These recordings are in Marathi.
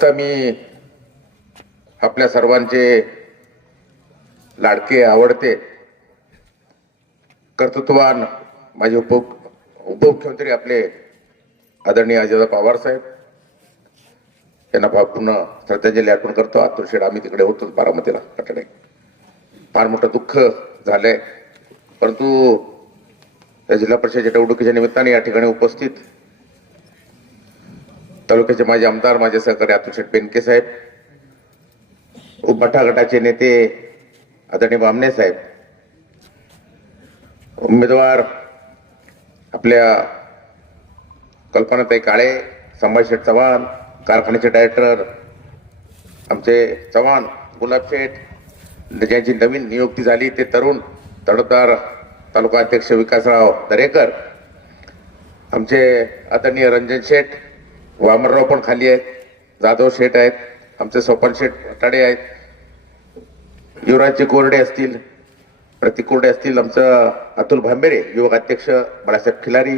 प्रथमतः मी आपल्या सर्वांचे लाडके आवडते. कर्तृत्वान माझे उप उपमुख्यमंत्री आपले आदरणीय अजित पवार साहेब. यांना भा- पुन्हा श्रद्धांजली अर्पण करतो. अतुल आम्ही तिकडे होतो बारामतीला कटडे. फार मोठं दुःख झालंय. परंतु या जिल्हा परिषदेच्या निवडणुकीच्या निमित्ताने या ठिकाणी उपस्थित तालुक्याचे माझे आमदार माझे सहकारी अतुल शेठ बेनके साहेब उभाटा गटाचे नेते आदरणीय बामणे साहेब उमेदवार आपल्या कल्पनाताई काळे संभाजी शेठ चव्हाण कारखान्याचे डायरेक्टर आमचे चव्हाण गुलाब शेठ ज्यांची नवीन नियुक्ती झाली ते तरुण तडोदार तालुका अध्यक्ष विकासराव दरेकर आमचे आदरणीय रंजन शेठ वामनराव पण खाली आहेत जाधव शेठ आहेत आमचे सोपान शेठ टाडे आहेत. युवराजचे कोरडे असतील प्रतीक कोरडे असतील आमचं अतुल भांबेरे युवक अध्यक्ष बाळासाहेब खिलारी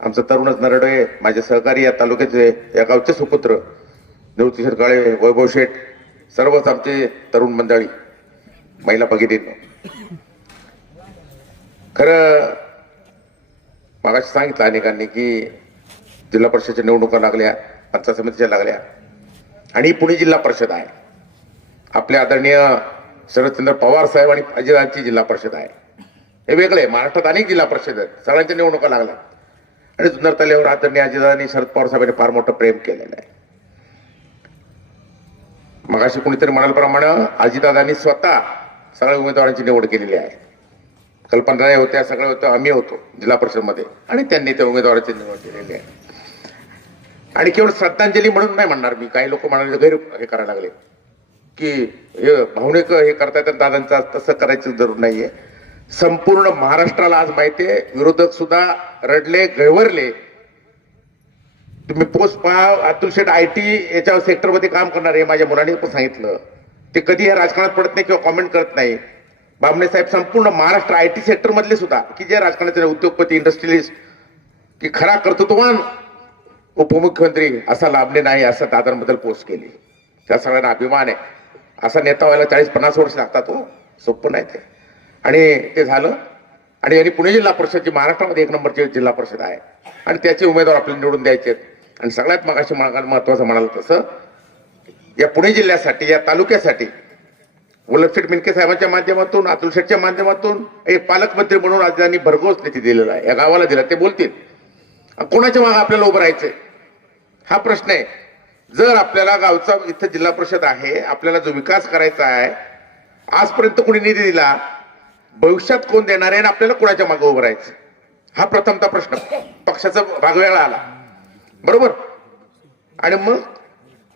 आमचं तरुणच नरडे माझे सहकारी या तालुक्याचे या गावचे सुपुत्र निवृत्ती काळे वैभव शेठ सर्वच आमचे तरुण मंडळी महिला भगिनींनो. खरं मागाशी सांगितलं अनेकांनी की जिल्हा परिषदेच्या निवडणुका लागल्या पंचायत समितीच्या लागल्या आणि पुणे जिल्हा परिषद आहे. आपले आदरणीय शरदचंद्र पवार साहेब आणि अजितांची जिल्हा परिषद आहे. हे वेगळे आहे. महाराष्ट्रात अनेक जिल्हा परिषद आहेत. सगळ्यांच्या निवडणुका लागल्या. आणि जुन्नर तल्यावर आदरणीय अजितांनी शरद पवार साहेबांनी फार मोठं प्रेम केलेलं आहे. मगाशी कोणीतरी म्हणाल्याप्रमाणे अजितदादांनी स्वतः सगळ्या उमेदवारांची निवड केलेली आहे. कल्पना होत्या सगळ्या होत्या आम्ही होतो जिल्हा परिषदमध्ये. आणि त्यांनी त्या उमेदवाराची निवड केलेली आहे. आणि केवळ श्रद्धांजली म्हणून नाही म्हणणार मी. काही लोक म्हणाले गैर हे करायला लागले. की हे भावनिक हे करतायत दादांचा आज तसं करायची जरूर नाहीये. संपूर्ण महाराष्ट्राला आज माहितीये विरोधक सुद्धा रडले गळवरले तुम्ही पोस्ट पहा अतुल शेठ आय टी याच्या सेक्टरमध्ये काम करणार आहे माझ्या मुलांनी पण सांगितलं. ते कधी हे राजकारणात पडत नाही किंवा कॉमेंट करत नाही. बामणे साहेब संपूर्ण महाराष्ट्र आय टी सेक्टर मधले सुद्धा की जे राजकारणाचे उद्योगपती इंडस्ट्रियलिस्ट की खरा कर्तृत्ववान उपमुख्यमंत्री असा लाभले नाही असं दादरबद्दल पोस्ट केली. त्या सगळ्यांना अभिमान आहे. असा नेता व्हायला चाळीस पन्नास वर्ष लागतात हो. सोपं नाही ते. आणि ते झालं. आणि यांनी पुणे जिल्हा परिषदची महाराष्ट्रामध्ये एक नंबरची जिल्हा परिषद आहे. आणि त्याचे उमेदवार आपल्याला निवडून द्यायचे आहेत. आणि सगळ्यात मगाशी महत्वाचं म्हणाल तसं या पुणे जिल्ह्यासाठी या तालुक्यासाठी वल्लभशेठ मिनके साहेबांच्या माध्यमातून अतुल शेठच्या माध्यमातून एक पालकमंत्री म्हणून आज त्यांनी भरघोस निधी दिलेला आहे. या गावाला दिला ते बोलतील. कोणाच्या मागे आपल्याला उभं राहायचंय? हा प्रश्न आहे. जर आपल्याला गावचा इथं जिल्हा परिषद आहे आपल्याला जो विकास करायचा आहे आजपर्यंत कोणी निधी दिला भविष्यात कोण देणार आहे आपल्याला कोणाच्या मागे उभं राहायचं हा प्रथमचा प्रश्न. पक्षाचा भाग वेळा आला. बरोबर? आणि मग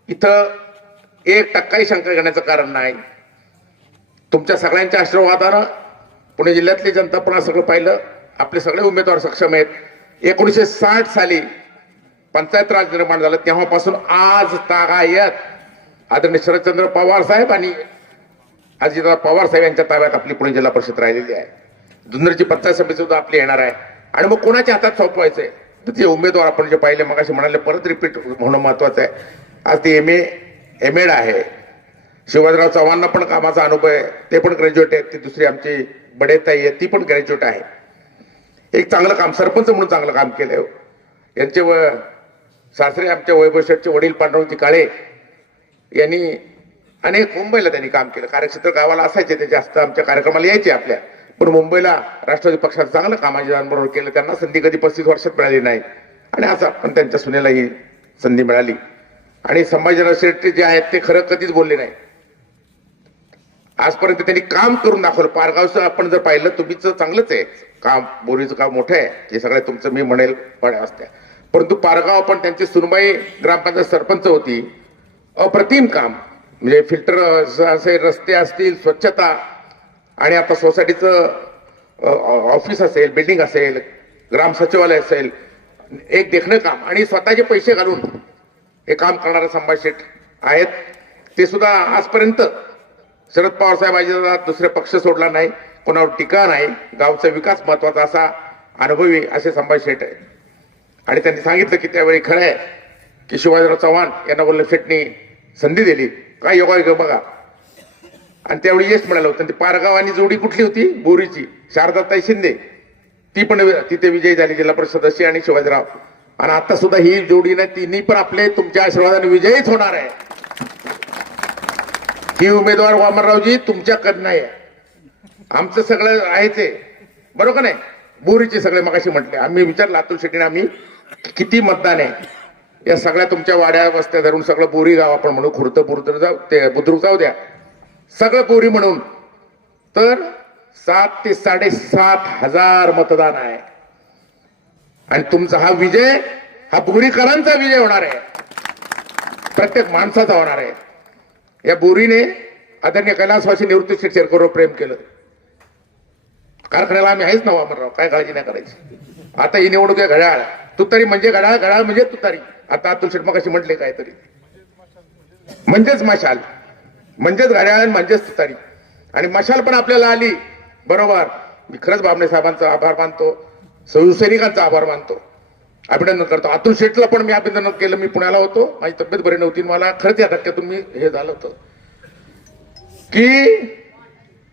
इथं एक टक्काही शंका घेण्याचं कारण नाही. तुमच्या सगळ्यांच्या आशीर्वादानं पुणे जिल्ह्यातली जनता पण सगळं पाहिलं. आपले सगळे उमेदवार सक्षम आहेत. एकोणीसशे साठ साली पंचायत राज निर्माण झालं. तेव्हापासून आज तागायत. आदरणीय शरदचंद्र पवार साहेब आणि अजितदादा पवार साहेब यांच्या ताब्यात आपली पुणे जिल्हा परिषद राहिलेली आहे. जुन्नरची पंचायत समिती सुद्धा आपली येणार आहे. आणि मग कोणाच्या हातात सोपवायचंय तर ते उमेदवार आपण जे पाहिले मग म्हणाले परत रिपीट होणं महत्वाचं आहे. आज ते एम ए एम एड आहे. शिवाजीराव चव्हाणना पण कामाचा अनुभव आहे. ते पण ग्रॅज्युएट आहेत. ती दुसरी आमची बडेताई आहे. ती पण ग्रॅज्युएट आहे. एक चांगलं काम सरपंच म्हणून चांगलं काम केलंय. यांचे व सासरे आमच्या वैभवशेठचे वडील पांडुरंगजी काळे यांनी अनेक मुंबईला त्यांनी काम केलं. कार्यक्षेत्र गावाला असायचे ते जास्त आमच्या कार्यक्रमाला यायचे आपल्या. पण मुंबईला राष्ट्रवादी पक्षाचं चांगलं काम केलं त्यांना संधी कधी पस्तीस वर्षात मिळाली नाही. आणि असं पण त्यांच्या सुनेला ही संधी मिळाली. आणि संभाजीराव शेट्टी जे आहेत ते खरं कधीच बोलले नाही. आजपर्यंत त्यांनी काम करून दाखवलं. पारगावचं आपण जर पाहिलं तुम्हीच चांगलंच आहे. काम बोरीचं काम मोठं आहे. हे सगळं तुमचं मी म्हणेल पण असत्या परंतु पारगाव पण त्यांची सुनबाई ग्रामपंचायत सरपंच होती. अप्रतिम काम. म्हणजे फिल्टर असे रस्ते असतील स्वच्छता. आणि आता सोसायटीचं ऑफिस असेल बिल्डिंग असेल ग्राम सचिवालय असेल एक देखणं काम. आणि स्वतःचे पैसे घालून हे काम करणारे संभाजी आहेत. ते सुद्धा आजपर्यंत शरद पवार साहेब अजितदादा दुसरे पक्ष सोडला नाही कोणावर टीका नाही गावचा विकास महत्त्वाचा असा अनुभवी असे संभाजी शेठ आहेत. आणि त्यांनी सांगितलं की त्यावेळी खरं आहे की शिवाजीराव चव्हाण यांना वल्लभ शेटनी संधी दिली. काय योगा योग बघा. आणि त्यावेळी यश मिळालं होतं. आणि ती पारगाव आणि जोडी कुठली होती? बोरीची. शारदाताई शिंदे. ती पण तिथे विजयी झाली जिल्हा परिषद सदस्य आणि शिवाजीराव. आणि आता सुद्धा ही जोडी नाही तिन्ही पण आपले तुमच्या आशीर्वादाने विजयीच होणार आहे. ही उमेदवार वामनरावजी तुमच्याकडनं नाही आहे. आमचं सगळं आहेच आहे. बरोबर नाही? बोरीचे सगळे मगाशी म्हटले. आम्ही विचारलं अतुल शेट्टीने आम्ही किती मतदान आहे? या सगळ्या तुमच्या वाड्या वस्त्या धरून सगळं बोरी गाव आपण म्हणू खुर्त बुर्त जाऊ ते बुद्रुक जाऊ द्या. सगळं बोरी म्हणून. तर सात ते साडेसात हजार मतदान आहे. आणि तुमचा हा विजय हा बोरीकरांचा विजय होणार आहे. प्रत्येक माणसाचा होणार आहे. या बोरीने आदरणीय कैलासवासी निवृत्ती शेठ प्रेम केलं. कारखान्याला आम्ही आहेच ना वामनराव काय काळजी नाही करायची. आता ही निवडणूक आहे घड्याळ. तुतारी म्हणजे घड्याळ घड्याळ म्हणजे तुतारी. आता अतुल शेठ मगाशी म्हटले काहीतरी. म्हणजेच मशाल. म्हणजेच घड्याळ आणि म्हणजेच तुतारी. आणि मशाल पण आपल्याला आली. बरोबर. मी खरंच बाबणे साहेबांचा आभार मानतो. शिवसैनिकांचा आभार मानतो. अभिनंदन करतो. अतुल शेठला पण मी अभिनंदन केलं. मी पुण्याला होतो. माझी तब्येत बरी नव्हती. मला खरंच या धक्क्यातून मी हे झालं होतं. की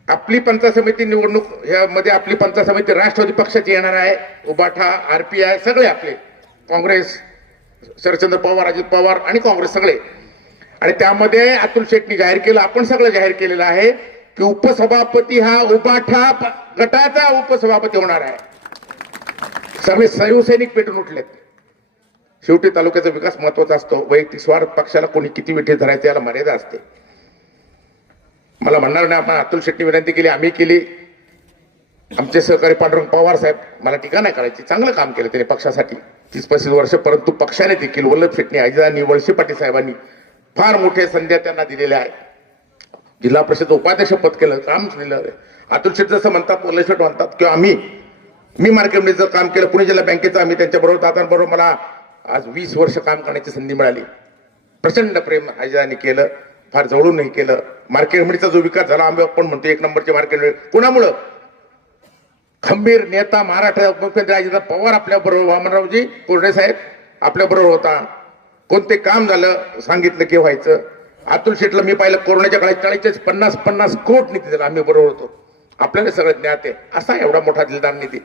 आपली पंचायत समिती निवडणूक यामध्ये आपली पंचायत समिती राष्ट्रवादी पक्षाची येणार आहे. उबाठा आरपीआय सगळे आपले. काँग्रेस शरदचंद्र पवार अजित पवार आणि काँग्रेस सगळे. आणि त्यामध्ये अतुल शेट्टी जाहीर केलं. आपण सगळं जाहीर केलेलं आहे की उपसभापती हा उबाठा गटाचा उपसभापती होणार आहे. सगळे शिवसैनिक पेटून उठलेत. शेवटी तालुक्याचा विकास महत्त्वाचा असतो. वैयक्तिक स्वार्थ पक्षाला कोणी किती विठे धरायचे याला मर्यादा असते. मला म्हणणार नाही आपण अतुल शेट्टी विनंती केली आम्ही केली. आमचे सहकारी पांडुरंग पवार साहेब मला टीका नाही करायची. चांगलं काम केलं त्याने पक्षासाठी. तीस पस्तीस वर्ष परंतु पक्षाने देखील वल्लभ शेट्टी अजितांनी वळसे पाटील साहेबांनी फार मोठे संध्या त्यांना दिलेल्या आहेत. जिल्हा परिषद उपाध्यक्ष पद केलं काम दिलं अतुल शेट्टी जसं म्हणतात वल्लभ शेट म्हणतात किंवा आम्ही मी मार्केटमध्येचं काम केलं पुणे जिल्हा बँकेचं आम्ही त्यांच्याबरोबर दादांबरोबर मला आज वीस वर्ष काम करण्याची संधी मिळाली. प्रचंड प्रेम अजितांनी केलं फार जवळूनही केलं. मार्केटमध्येचा जो विकास झाला आम्ही आपण म्हणतो एक नंबरचे मार्केट कोणामुळं? खंबीर नेता महाराष्ट्र मुख्यमंत्री अजित पवार आपल्या बरोबर वामनरावजी कोरडे साहेब आपल्या बरोबर होता. कोणते काम झालं सांगितलं की व्हायचं. अतुल शेटला मी पाहिलं कोरोनाच्या काळात चाळीस पन्नास पन्नास कोट निधी दिला आम्ही बरोबर होतो. आपल्याला सगळं ज्ञात आहे. असा एवढा मोठा दिलदार निधी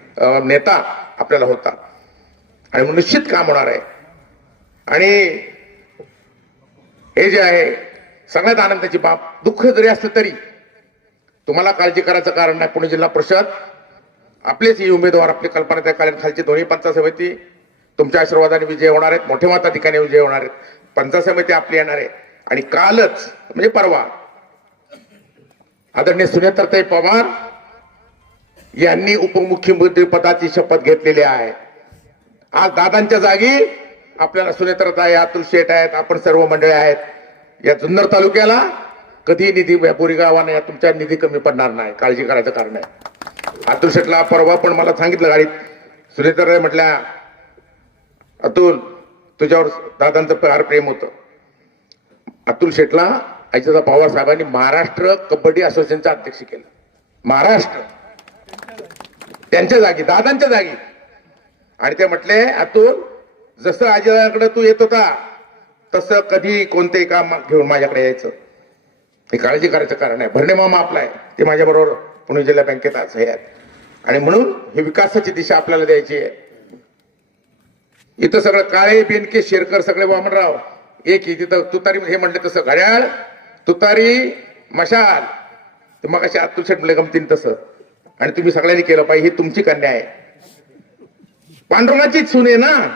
नेता आपल्याला होता. आणि निश्चित काम होणार आहे. आणि हे जे आहे सगळ्यात आनंदाची बाब दुःख जरी असलं तरी तुम्हाला काळजी करायचं कारण नाही. पुणे जिल्हा परिषद आपलेच ही उमेदवार आपली कल्पना त्या कारण खालची दोन्ही पंचायत समिती तुमच्या आशीर्वादाने विजय होणार आहेत. मोठ्या ठिकाणी विजय होणार आहेत. पंचायत समिती आपली येणार आहे. आणि कालच म्हणजे परवा आदरणीय सुनेत्रताई पवार यांनी उपमुख्यमंत्री पदाची शपथ घेतलेली आहे. आज दादांच्या जागी आपल्याला सुनेत्रताई अतुल शेठ आहेत आपण सर्व मंडळी आहेत. या जुन्नर तालुक्याला कधी निधी बोरी गावाने या तुमच्या निधी कमी पडणार नाही. काळजी करायचं कारण आहे. अतुल शेठला परवा पण मला सांगितलं गाडीत. सुनेत्रताई म्हटल्या अतुल तुझ्यावर दादांचं फार प्रेम होतं. अतुल शेठला आईचा पवार साहेबांनी महाराष्ट्र कबड्डी असोसिएशनचा अध्यक्ष केलं. महाराष्ट्र. त्यांच्या जागी दादांच्या जागी. आणि ते म्हटले अतुल जसं आजीदाकडे तू येत होता तसं कधी कोणतेही काम घेऊन माझ्याकडे यायचं. हे काळजी करायचं कारण आहे. भरणे मामा आपला आहे. ते माझ्याबरोबर पुणे जिल्हा बँकेत आज हे आहेत. आणि म्हणून ही विकासाची दिशा आपल्याला द्यायची आहे. इथं सगळं काळे बेनके शेरकर सगळे वामनराव. एक तिथं तुतारी हे म्हणले तसं घड्याळ. तुतारी मशाल. ते मग असे अतुल शेट म्हणले गमतीन तसं. आणि तुम्ही सगळ्यांनी केलं पाहिजे ही तुमची कन्या आहे. पांडुरंगाचीच सुने ना?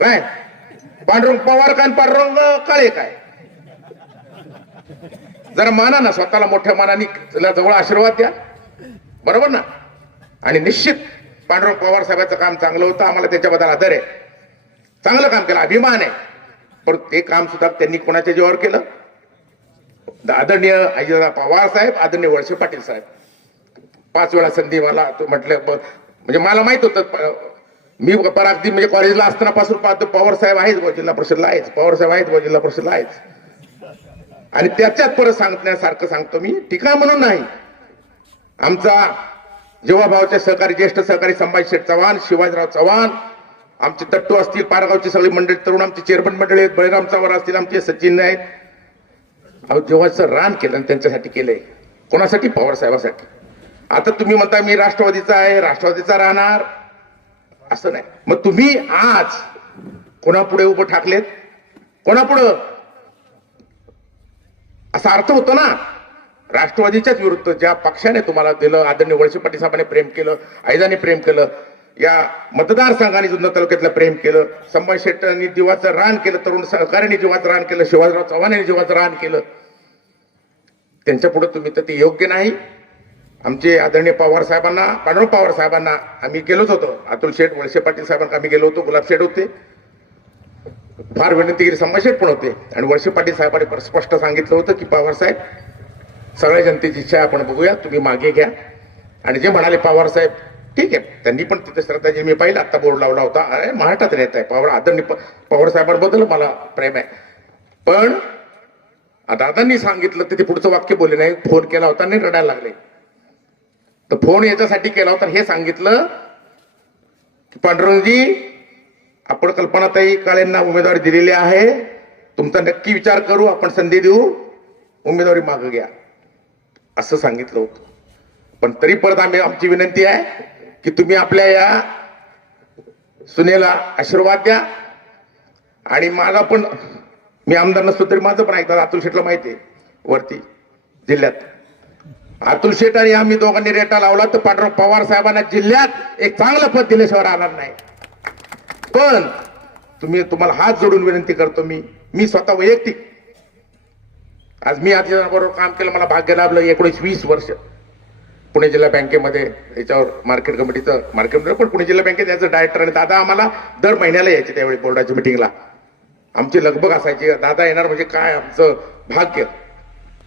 काय? पांडुरंग पवार काय पांडुरंग काळे काय? जरा माना ना स्वतःला मोठ्या मानाने जवळ आशीर्वाद द्या. बरोबर ना? आणि निश्चित पांडुरंग पवार साहेबांचं काम चांगलं होतं आम्हाला त्याच्याबद्दल आदर आहे. चांगलं काम केलं अभिमान आहे. पण ते काम सुद्धा त्यांनी कोणाच्या जीवावर केलं? आदरणीय अजितदादा पवार साहेब आदरणीय वळसे पाटील साहेब. पाच वेळा संधी मला तो म्हटलं म्हणजे मला माहीत होतं मी पर अगदी म्हणजे कॉलेजला असतानापासून पाहतो पवार साहेब आहेच बुवा जिल्हा परिषदला आहेच पवार साहेब आहेत बुवा जिल्हा परिषदला आहेच आणि त्याच्यात परत सांगण्यासारखं सांगतो मी टीका म्हणून नाही. आमचा जेव्हा भावचे सहकारी ज्येष्ठ सहकारी संभाजी शेठ चव्हाण शिवाजीराव चव्हाण आमचे तट्टू असतील पारगावची सगळी मंडळी तरुण आमचे चेअरमन मंडळी आहेत बळीराम चावर असतील आमचे सचिन आहेत. अहो जेव्हाचं रान केलं आणि त्यांच्यासाठी केलंय कोणासाठी? पवार साहेबासाठी. आता तुम्ही म्हणता मी राष्ट्रवादीचा आहे राष्ट्रवादीचा राहणार. असं नाही. मग तुम्ही आज कोणापुढे उभं ठाकलेत? कोणापुढं? असा अर्थ होतो ना. राष्ट्रवादीच्याच विरुद्ध ज्या पक्षाने तुम्हाला दिलं आदरणीय वळसे पाटील साहेबांनी प्रेम केलं आयदाने प्रेम केलं या मतदारसंघाने जुन्नर तालुक्यातलं प्रेम केलं. संभाजी शेट्टांनी जीवाचं रान केलं तरुण सहकार्याने जीवाचं रान केलं शिवाजीराव चव्हाणांनी जीवाचं रान केलं. त्यांच्या पुढे तुम्ही तर ते योग्य नाही. आमचे आदरणीय पवार साहेबांना पांडुरंग पवार साहेबांना आम्ही गेलोच होतो. अतुल शेठ वळसे पाटील साहेबांना आम्ही गेलो होतो गुलाब शेठ होते. फार विनंतीगिरी संभाजी शेठ पण होते. आणि वळसे पाटील साहेबांनी स्पष्ट सांगितलं होतं की पवार साहेब सगळ्या जनतेची इच्छा आपण बघूया तुम्ही मागे घ्या. आणि जे म्हणाले पवार साहेब ठीक आहे. त्यांनी पण तिथे श्रद्धाजी मी पाहिलं आता बोर्ड लावला होता. अरे महाराष्ट्रात नेत आहे. पवार आदरणीय पवार साहेबांबद्दल मला प्रेम आहे. पण दादांनी सांगितलं तिथे पुढचं वाक्य बोलले नाही. फोन केला होता नाही रडायला लागले. तर फोन याच्यासाठी केला होता हे सांगितलं की पांडुरंगजी आपण कल्पनाताई काळेंना उमेदवारी दिलेली आहे. तुमचा नक्की विचार करू आपण संधी देऊ. उमेदवारी मागं घ्या. असं सांगितलं होतं. पण तरी परत आम्ही आमची विनंती आहे की तुम्ही आपल्या या सुनेला आशीर्वाद द्या. आणि माझा पण मी आमदार नसतो तरी माझं पण ऐकतात अतुल शेठला माहिती आहे वरती जिल्ह्यात. अतुल शेठ आणि आम्ही दोघांनी रेटा लावला तर पांडुरंग पवार साहेबांना जिल्ह्यात एक चांगलं पद दिल्याशिवाय राहणार नाही. पण तुम्ही तुम्हाला हात जोडून विनंती करतो मी मी स्वतः वैयक्तिक. आज मी आज बरोबर काम केलं मला भाग्य लाभलं एकोणीस वीस वर्ष. पुणे जिल्हा बँकेमध्ये याच्यावर मार्केट कमिटीचं मार्केट पण पुणे जिल्हा बँकेत याचं डायरेक्टर आणि दादा आम्हाला दर महिन्याला यायचे त्यावेळी बोर्डाच्या मिटिंगला आमची लगबग असायची दादा येणार म्हणजे काय आमचं भाग्य.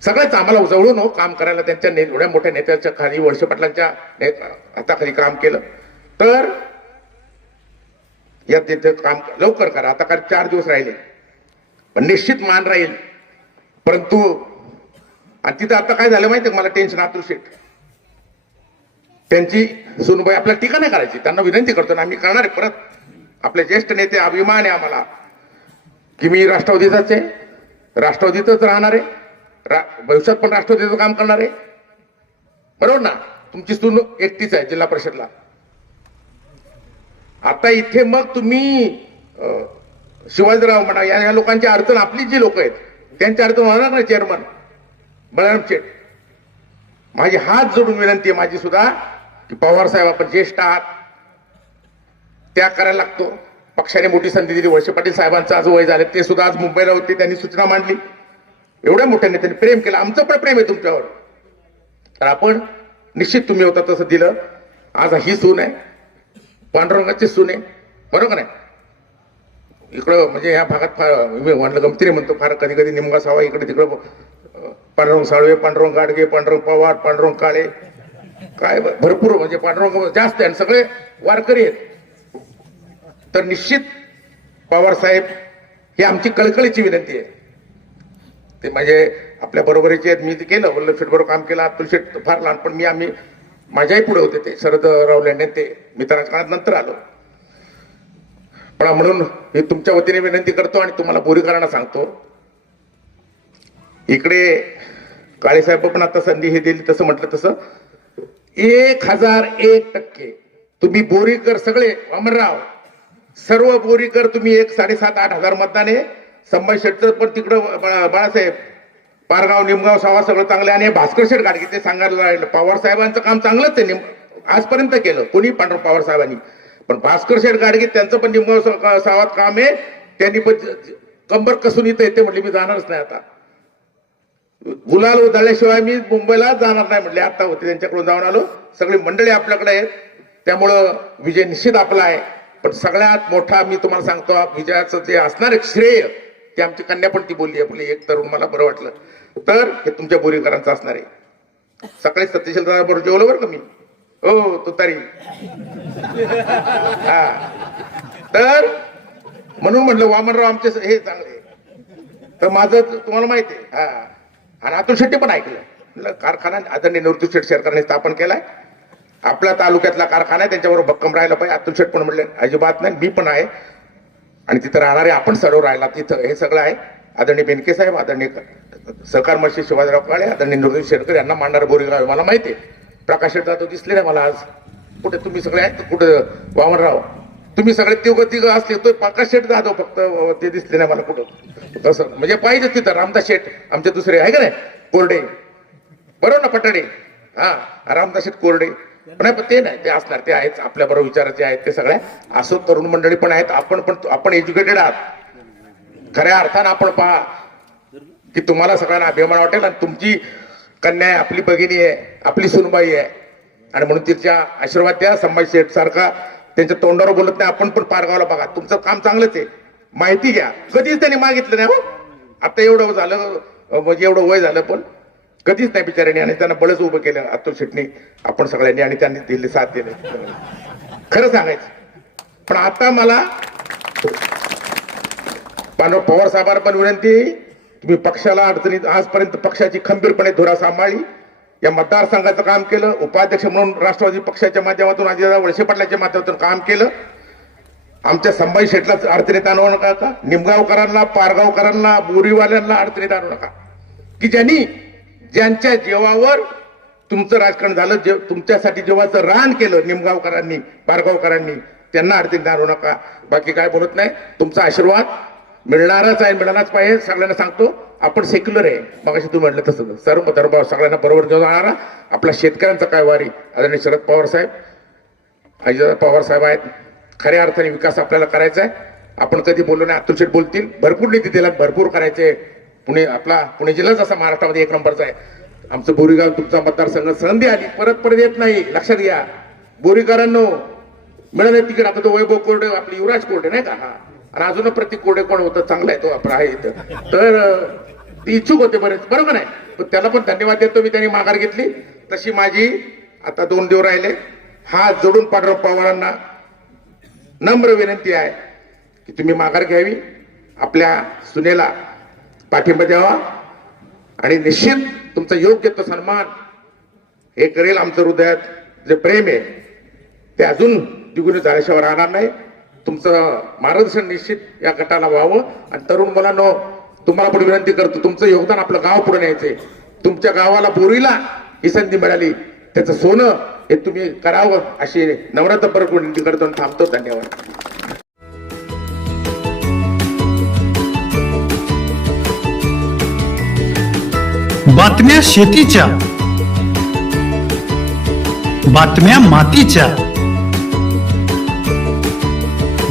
सगळ्याच आम्हाला उजवळून हो काम करायला त्यांच्या ने- एवढ्या मोठ्या नेत्याच्या खाली वर्ष पाटलांच्या ने- हाताखाली काम केलं. तर या तिथे काम लवकर करा आता काय चार दिवस राहिले. पण निश्चित मान राहील. परंतु आणि तिथं आता काय झालं माहिती मला टेन्शन अतुल शेठ. त्यांची सुनबाई आपल्याला टीका नाही करायची. त्यांना विनंती करतो ना आम्ही करणार आहे परत. आपले ज्येष्ठ नेते अभिमान आहे आम्हाला. की मी राष्ट्रवादीचाच आहे. राष्ट्रवादीतच राहणार आहे. रा- भविष्यात पण राष्ट्रवादीचं काम करणार आहे. बरोबर ना? तुमची सून एकटीच आहे जिल्हा परिषदला. आता इथे मग तुम्ही शिवाजीराव म्हणा या या लोकांची अडचण आपली जी लोक आहेत त्यांची अडचण होणार ना चेअरमन बळराम शेठ. माझी हात जोडून विनंती आहे माझी सुद्धा. की पवार साहेब आपण ज्येष्ठ आहात. त्याग करायला लागतो. पक्षाने मोठी संधी दिली. वळसे पाटील साहेबांचं आज वय झाले. ते सुद्धा आज मुंबईला होते. त्यांनी सूचना मांडली. एवढ्या मोठ्याने त्यांनी प्रेम केलं. आमचं पण प्रेम आहे तुमच्यावर. तर आपण निश्चित तुम्ही होता तसं दिलं. आज ही सून आहे. पांडुरंगाची सून आहे. बरोबर आहे? इकडं म्हणजे ह्या भागात फार मी म्हणलं गमतीने म्हणतो. फार कधी कधी निमगा सावा इकडे तिकडं पांडुरंग साळवे पांडुरंग गाडगे पांडुरंग पवार पांडुरंग काळे. काय भरपूर म्हणजे पांडुरंग जास्त आहे आणि सगळे वारकरी आहेत. तर निश्चित पवार साहेब ही आमची कळकळीची विनंती आहे. ते म्हणजे आपल्या बरोबरीचे आहेत. मी ते केलं. वल्लभ बरोबर काम केलं. अब्दुल शेठ फार लहानपण मी आम्ही माझ्याही पुढे होते ते. शरदराव रावल्याने ते मी तर राजकारणात नंतर आलो. पण म्हणून मी तुमच्या वतीने विनंती करतो आणि तुम्हाला बोरीकरांना सांगतो. इकडे काळेसाहेब पण आता संधी हे दिली तसं म्हटलं तसं. एक हजार एक टक्के. तुम्ही बोरीकर सगळे अमरराव. सर्व बोरीकर तुम्ही एक साडेसात आठ हजार मतदाने. संभाजी शेटचं पण तिकडं बाळासाहेब. पारगाव निमगाव सावा सगळं चांगलं. आहे आणि भास्कर शेठ गाडगे ते सांगायला राहिलं पवार साहेबांचं काम चांगलंच आहे निम- आजपर्यंत केलं. कोणी पांढर पवार साहेबांनी. पण भास्कर शेठ गाडगे त्यांचं पण निमगाव सावात काम आहे. त्यांनी पण कंबर कसून इथं येते म्हटले मी जाणारच नाही आता. गुलाल उधळल्याशिवाय मी मुंबईला जाणार नाही म्हटले. आता होते त्यांच्याकडून जाऊन आलो. सगळी मंडळी आपल्याकडे आहेत. त्यामुळं विजय निश्चित आपला आहे. पण सगळ्यात मोठा मी तुम्हाला सांगतो विजयाचं जे असणार एक श्रेय ते आमची कन्या पण ती बोलली आपली एक तरुण मला बरं वाटलं. तर हे तुमच्या बोरीकरांचं असणार आहे. सकाळी सत्यशील दादा बरोबर जेवलो बरं का मी? हो तो तरी हा. तर म्हणून म्हटलं वामनराव आमचे हे चांगले तर माझं तुम्हाला माहिती आहे. हा. आणि अतुल शेट्टी पण ऐकलं कारखाना आदरणीय निवृत्ती शेठ सरकारने स्थापन केलाय. आपल्या तालुक्यातला कारखाना आहे त्यांच्याबरोबर भक्कम राहिला पाहिजे. अतुल शेठ पण म्हणले अजिबात नाही मी पण आहे. आणि तिथं राहणारे आपण सर्व राहिला तिथं हे सगळं आहे. आदरणीय बेनके साहेब आदरणीय सहकार मंत्री शिवाजीराव काळे आदरणीय निवृत्ती शेरकर यांना मांडणार बोरीगाव मला माहिती आहे. प्रकाश शेठ जाधव दिसले नाही मला आज. कुठे तुम्ही सगळे आहेत? कुठे वामनराव? तुम्ही सगळे तिघ तिघ असले तो पाका शेठ जाधव फक्त ते दिसले नाही मला कुठं. तसं म्हणजे पाहिजे तिथं रामदास शेठ आमचे दुसरे आहे का नाही? कोरडे. बरोबर ना पटाडे हा रामदास शेठ कोरडे. नाही, पण ते नाही ते असणार ते आहेत आपल्या बरोबर विचाराचे आहेत ते सगळ्या असो तरुण मंडळी पण आहेत आपण पण आपण एज्युकेटेड आहात. खऱ्या अर्थानं आपण पहा की तुम्हाला सगळ्यांना अभिमान वाटेल आणि तुमची कन्या आहे आपली भगिनी आहे आपली सुनबाई आहे. आणि म्हणून तिच्या आशीर्वाद द्या संभाजी शेठ सारखा. त्यांच्या तोंडावर बोलत नाही. आपण पण पारगावला बघा. तुमचं काम चांगलंच आहे. माहिती घ्या. कधीच त्यांनी मागितलं नाही हो. आता एवढं झालं म्हणजे एवढं वय झालं पण. कधीच नाही बिचाऱ्याने आणि त्यांना बळच उभं केलं. अतुल शेटणी आपण सगळ्यांनी आणि त्यांनी दिल्ली साथ दिले. खरं सांगायचं. पण आता मला पांडव पवार साहेबांना पण विनंती तुम्ही पक्षाला अडचणीत आजपर्यंत पक्षाची खंबीरपणे धुरा सांभाळली. या मतदारसंघाचं काम केलं. उपाध्यक्ष म्हणून राष्ट्रवादी पक्षाच्या माध्यमातून अजितदादा वळसे पाटलाच्या माध्यमातून काम केलं. आमच्या संभाजी शेटला अडचणीत आणू नका. का निमगावकरांना पारगावकरांना बोरीवाल्यांना अडचणीत आणू नका. की ज्यांनी ज्यांच्या जीवावर तुमचं राजकारण झालं जे तुमच्यासाठी जेव्हाचं रान केलं निमगावकरांनी पारगावकरांनी त्यांना अडचणीत आणू नका. बाकी काय बोलत नाही. तुमचा आशीर्वाद. मिळणारच आहे मिळणारच पाहिजे सगळ्यांना सांगतो. आपण सेक्युलर आहे. मग तुम्ही म्हटलं तसं. सर्व धर्म सगळ्यांना बरोबर घेऊन जाणारा आपला शेतकऱ्यांचा काय वारी? आदरणीय शरद पवार साहेब. अजितदादा पवार साहेब आहेत. खऱ्या अर्थाने विकास आपल्याला करायचा आहे. आपण कधी बोललो नाही अतुलशेठ बोलतील. भरपूर निधी दिला भरपूर करायचे. पुणे आपला पुणे जिल्हाच असा महाराष्ट्रामध्ये एक नंबरचा आहे. आमचं बोरीगाव तुमचा मतदारसंघ संधी आली. परत परत येत नाही. लक्षात घ्या. बोरीकरांनो मिळाले तिकीट. आता तो वैभव कोरडे आपली युवराज कोरडे नाही का? हा. आणि अजून प्रतीक कोडे कोण होतं चांगला आहे तो आपला आहे इथं. तर ती इच्छुक होते बरेच. बरोबर आहे. पण त्याला पण धन्यवाद देतो मी त्यांनी माघार घेतली. तशी माझी आता दोन दिवस राहिले. हा जोडून पांडुरंग पवारांना नम्र विनंती आहे की तुम्ही माघार घ्यावी. आपल्या सुनेला पाठिंबा द्यावा. आणि निश्चित तुमचा योग्य तो सन्मान हे करेल आमचं हृदयात. जे प्रेम आहे ते अजून द्विगुणित झाल्याशिवाय राहणार नाही. तुमचं मार्गदर्शन निश्चित या गटाला व्हावं. आणि तरुण मुलांनो तुम्हाला पुढे विनंती करतो तुमचं योगदान आपलं गाव पुढे न्यायचंय. तुमच्या गावाला बोरीला ही संधी मिळाली. त्याचं सोनं हे तुम्ही करावं अशी नवरात्र विनंती करतो आणि थांबतो. धन्यवाद. बातम्या शेतीच्या बातम्या मातीच्या